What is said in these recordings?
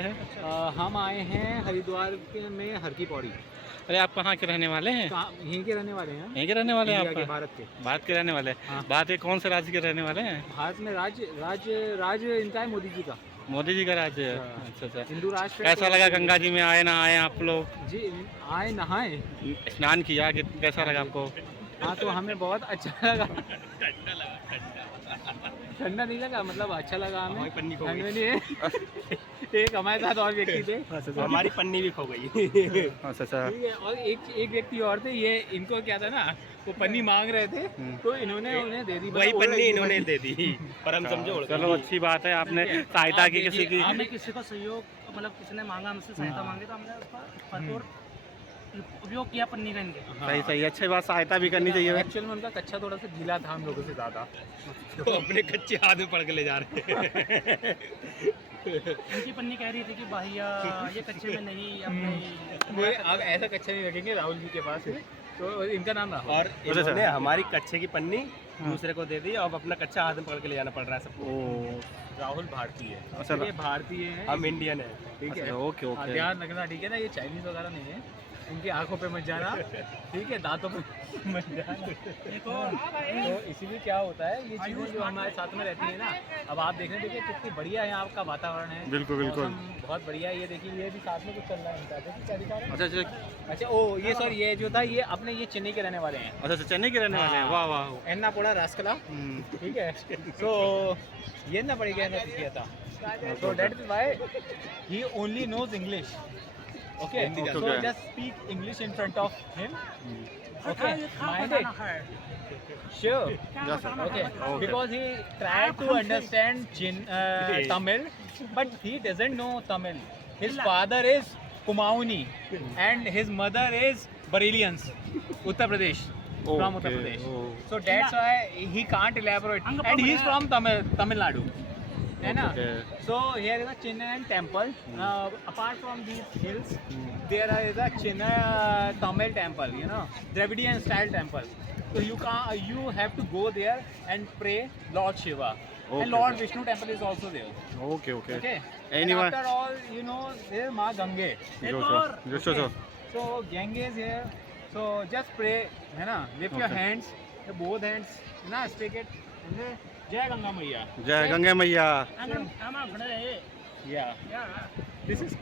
हम आए हैं हरिद्वार में हर की पौड़ी। अरे आप कहाँ के रहने वाले हैं? यहीं के रहने वाले हैं। यहीं के रहने वाले हैं इंडिया आप? के, भारत के। भारत के रहने वाले हैं। हाँ। भारत के कौन से राज्य के रहने वाले हैं? भारत में राज इनका है, मोदी जी का। मोदी जी का राज्य है। हाँ। अच्छा अच्छा। हिंदू राष्ट्र है। कैसा लगा गंगा जी में आए ना आए आप लोग? जी आए नहाए, स्नान किया कि कैसा लगा आपको? हाँ तो हमें बहुत अच्छा लगा। ठंडा नहीं लगा, मतलब अच्छा लगा हमें। ठंड में नहीं है। एक हमारे साथ और व्यक्ति थे, हमारी पन्नी भी खो गई। अच्छा अच्छा। ठीक है। और एक व्यक्ति और थे, ये इनको क्या था ना, वो पन्नी मांग रहे थे तो इन्होंने उन्हें दे दी। वही पन्नी इन्होंने दे दी, पर हम समझे उड़ गए। चलो अच्छी बात है, आपने सहायता की किसी की। हमने किसी को सहयोग, मतलब किसी ने मांगा हमसे सहायता मांगी तो हमने उसका भरपूर उपयोग किया पन्नी का इनके। सही सही, अच्छी बात, सहायता भी करनी चाहिए। एक्चुअल में उनका कच्चा थोड़ा सा गीला था हम लोगों से ज़्यादा। तो अपने कच्चे हाथ में पड़ के ले जा रहे हैं। इनकी पन्नी कह रही थी कि भैया ये कच्चे में नहीं, अब नहीं। वो अब ऐसा कच्चा नहीं रखेंगे राहुल जी के पास, तो इनका नाम राहुल। और इन्होंने हमारी कच्चे की पन्नी दूसरे को दे दी, अब अपना कच्चा हाथ में पकड़ के ले जाना पड़ रहा है सबको। राहुल भारतीय है। अच्छा, ये भारतीय है, हम इंडियन है। ठीक है। Okay okay. ध्यान रखना, ठीक है ना, ये चाइनीज वगैरह नहीं है। इनकी आंखों पे मत जाना, ठीक है, दांतों पे मत जाना। तो इसीलिए क्या होता है, ये चीज़ें जो हमारे साथ में रहती है ना, अब आप देखने देखिए कितनी बढ़िया है यहाँ का वातावरण है। बिल्कुल बिल्कुल। मौसम बहुत बढ़िया है। ये देखिए, ये भी साथ में कुछ चल रहा है इनका, देखिए क्या दिखा रहा है। अच्छा अच्छा अच्छा, ओ ये सॉरी, ये जो था ये अपने ये चेन्नई के रहने वाले हैं। अच्छा अच्छा, चेन्नई के रहने वाले हैं। वाह वाह। एन्नापोड़ा रास्कला, ठीक है। तो ये ना पड़ी गया किया था, so that is why he only knows English. Okay, so okay. just speak English in front of him. Okay, mind it. Sure. Yes, sir. Okay, because he tried to understand Tamil, but he doesn't know Tamil. His father is Kumauni and his mother is Barelians, Uttar Pradesh. From Uttar Pradesh. So that's why he can't elaborate. And he's from Tamil Nadu. है ना? So here is a Chinnayan temple. Apart from these hills, there is a Chinnayan Tamil temple. You know, Dravidian style temple. So you have to go there and pray Lord Shiva. Okay. And Lord Vishnu temple is also there. Okay okay. Okay. And Anyone? after all, you know, there is Ma Gange. जो So Gange is here. So just pray, है ना? Lift your hands, both hands, है ना? Stick it. जय गंगा मैया। जय गंगे मैया। Yeah. This is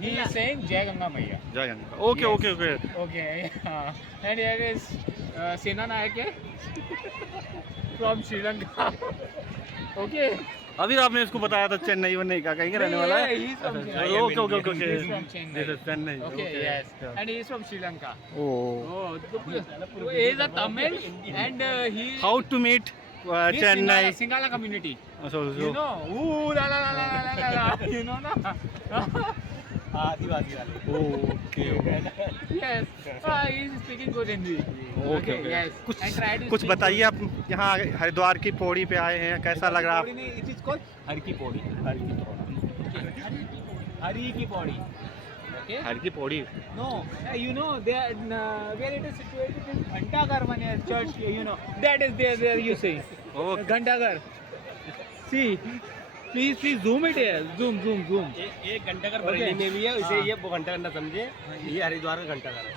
he is saying जय गंगा मैया। जय Ganga. Okay okay okay. Okay. And here is Sena Nayak from Sri Lanka. Okay. अभी आपने इसको बताया था चेन्नई वन्नई का, कहीं का रहने वाला है? He is from okay Chennai. Okay okay okay. He is from Chennai. This is Chennai. Okay, yes. And he is from Sri Lanka. Oh. Oh, he is a Tamil and he. How to meet Chennai? Singala community. So You know, ooh la la la la la la la. You know na? आदिवासी वाले। Okay okay. Yes. He is speaking good Hindi. Okay Yes. And try to कुछ speak बताइए, आप यहाँ हरिद्वार की पौड़ी पे आए हैं, कैसा लग रहा है? पौड़ी नहीं, it is called हर की पौड़ी। हरी की पौड़ी। Okay. हर की Pauri. No, you know there where it is situated is Ghantaghar one here, church. You know that is there you see. Okay. Ghantaghar. See, please zoom it here. Zoom. एक घंटा घर बरेली में भी है, इसे ये घंटा ना समझे, ये हरिद्वार का घंटा घर है।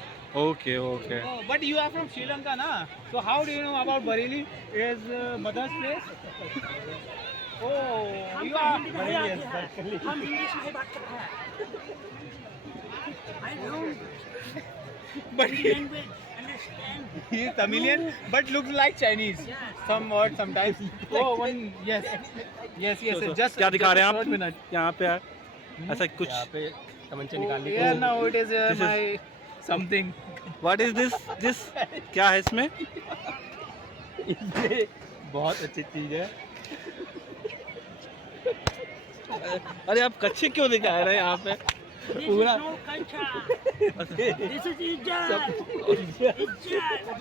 Okay okay. Oh, but you are from Sri Lanka, na? So how do you know about Bareilly? Is mother's place? Oh, you are. हम इंग्लिश में बात कर रहे हैं। I don't But language understand. he is Tamilian, but looks like Chinese. Some words sometimes. Oh, one yes. Just क्या दिखा रहे हैं just आप? minute. यहाँ पे ऐसा कुछ। यहाँ पे तमंचे निकालने Yeah, now it is This is- my something. What is this? क्या है इसमें? ये बहुत अच्छी चीज है। अरे आप कच्चे क्यों दिखा रहे हैं यहाँ पे? This पूरा is no culture. This is Izzat.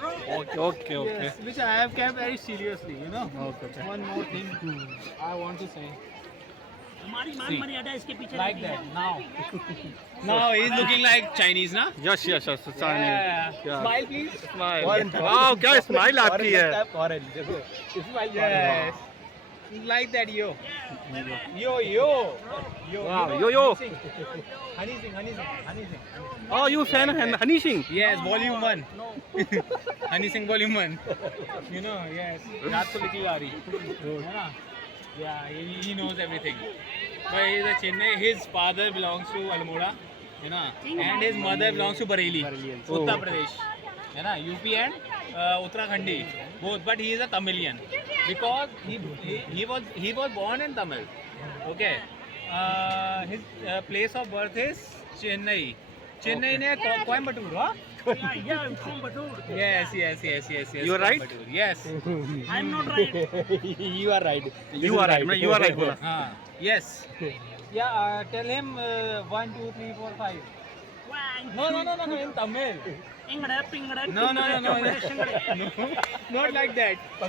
Bro. Okay okay okay. Yes, which I have kept very seriously. You know. Okay. One more thing I want to say. हमारी मान See. मर्यादा इसके पीछे Like लगी है। that. Now he's looking like Chinese, na? Yes yes yes. Yeah. Smile, please. Smile. वाह, क्या smile आपकी है। ऑरेंज देखो, Yes. like that, yo. Yo. Wow, You know, yo. Honey Singh. Oh, you fan Honey Singh? Yes, volume 1. Honey Singh volume 1. You know, yes. Raat ko likhi aa rahi. है ना? Yeah, he knows everything. But he is a Chennai. His father belongs to Almora, you know, and his mother belongs to Bareilly, Uttar Pradesh. You know, UP and Uttarakhandi, both. But he is a Tamilian because he was born in Tamil. Okay. His place of birth is Chennai. Chennai ne Coimbatore, huh? Yeah, I'm from Batur. Yes. You are right? Coimbatore, yes. I'm not right. You are right. You are right. You are right. बोला. Yes. Yeah, tell him 1, 2, 3, 4, 5. No, in Tamil. Ingada, pingada. No. Shingada. No, not like that. No.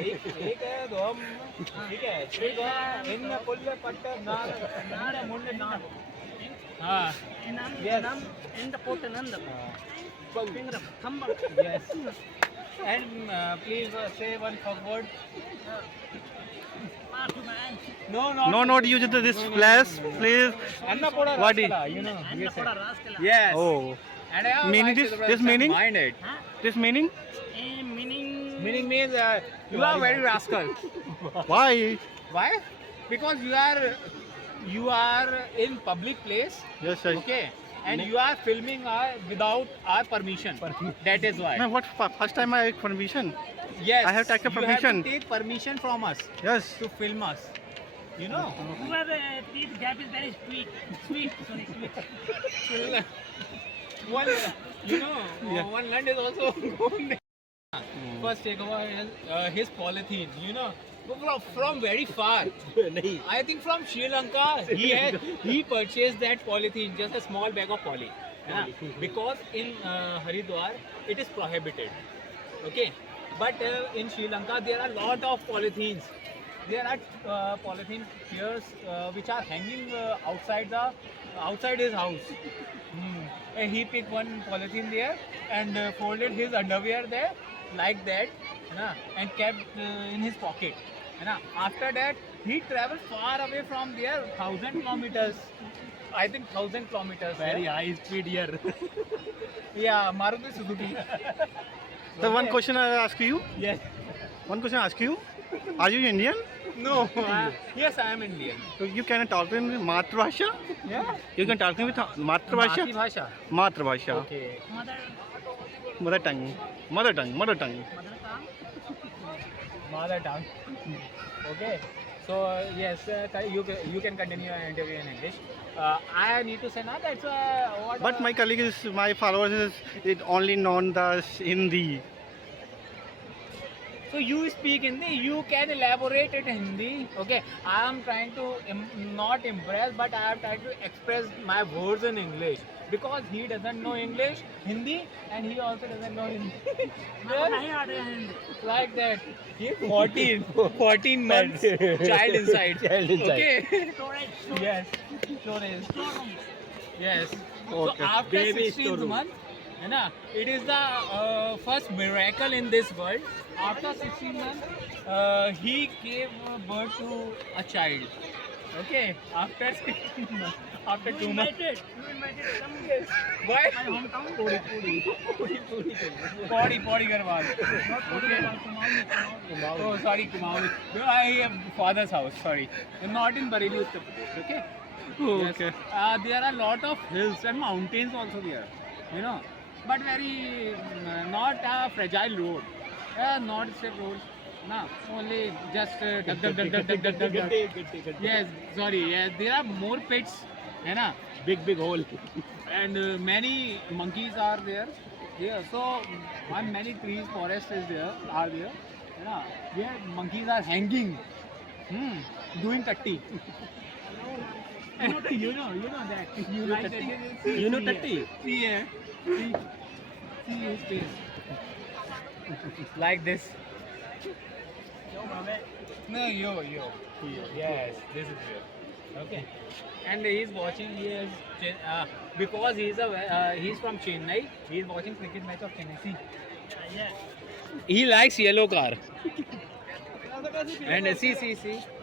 एक है दो ठीक है ठीक है इन पुल्ले पट्टे नाल नाड़े मुंडे नाल हाँ yes In the pot and under. Pingada, thumba. yes and please say one fuck word. No, Not use this flash, please. Annapoda What is- Raskala, you know. And the rascal. Yes. Oh, And I have Meaning liked this- it, this meaning? Mind it. this meaning? Meaning. Meaning means you are very rascal. Why? Why? Because you are in public place, Yes, sir. okay, and you are filming without our permission. That is why. No, what first time I had permission? Yes. I have taken You permission. have to take permission from us Yes. to film us. You know. Whoever this gap is very sweet. Sweet. One, you know, one land is also going. First take over his polythene, you know, from very far. नहीं. I think from Sri Lanka, he purchased that polythene, just a small bag of poly. Yeah? Because in Haridwar, it is prohibited. Okay, but in Sri Lanka, there are lot of polythenes. There are polythene piers which are hanging outside his house. And he picked one polythene there and folded his underwear there like that, and kept in his pocket. After that, he traveled far away from there, 1,000 kilometers. I think 1,000 kilometers. Very high speed here. Yeah, Maruti Suzuki. So one question I ask you. Yes. One question I ask you. Are you Indian? No. Yes, I am Indian. So you can talk in Matrabhasha? Yeah. You can talk with Matrabhasha? Matrabhasha. Matrabhasha. Okay. Mother Mother tongue. tongue. Mother tongue. Okay. So yes, you can continue your interview in English. I need to say now that's what. But my colleagues, my followers is it only known as Hindi. So you speak Hindi, you can elaborate it in Hindi. Okay, I am trying to not impress, but I am trying to express my words in English because he doesn't know English, Hindi, and he also doesn't know Hindi. नहीं आ रहे हैं. Like that. He 14 months child inside. Child inside. Okay. Storage. Yes. Storage. Storeroom. Yes. Okay. So after Baby 16th storeroom. month, it is the first miracle in this world. After 16 months, he gave birth to a child. Okay. After 16 months. After 2 months. You invited some Why? my hometown. Pori Garhwal. Oh, sorry, Kumaon. No, I have father's house. Sorry, not in Bareilly, Uttar Pradesh. Okay. Yes. Okay. There are lot of hills and mountains also there. You know, but very not a fragile road. Not safe road. No, only just dug. Yes, sorry. Yes, there are more pits. Big hole. And many monkeys are there. Yeah, so many trees, forests are there. Where monkeys are hanging, doing tatti. you know that. You like that. You know tatti? See his face. Like this. No, yo. Yes, this is real. Okay. And he's watching. Because he's from Chennai. He's watching cricket match of Chennai. See. Yeah. He likes yellow car. And see,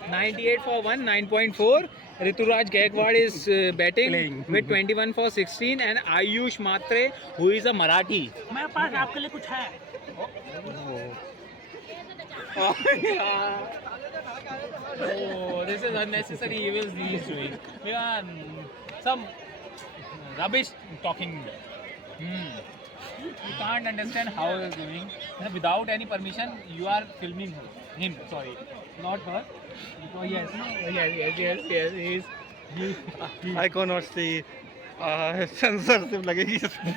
98 for 1, 9.4. Rituraj Gaikwad is batting with 21 for 16, and Ayush Matre, who is a Marathi. मेरे पास आपके लिए कुछ है Oh, this is unnecessary evils he is doing. Yeah, some rubbish talking. You can't understand how he is doing. Without any permission, you are filming him. Sorry, not her. Because yes, he is. I cannot see censorship लगेगी इसमें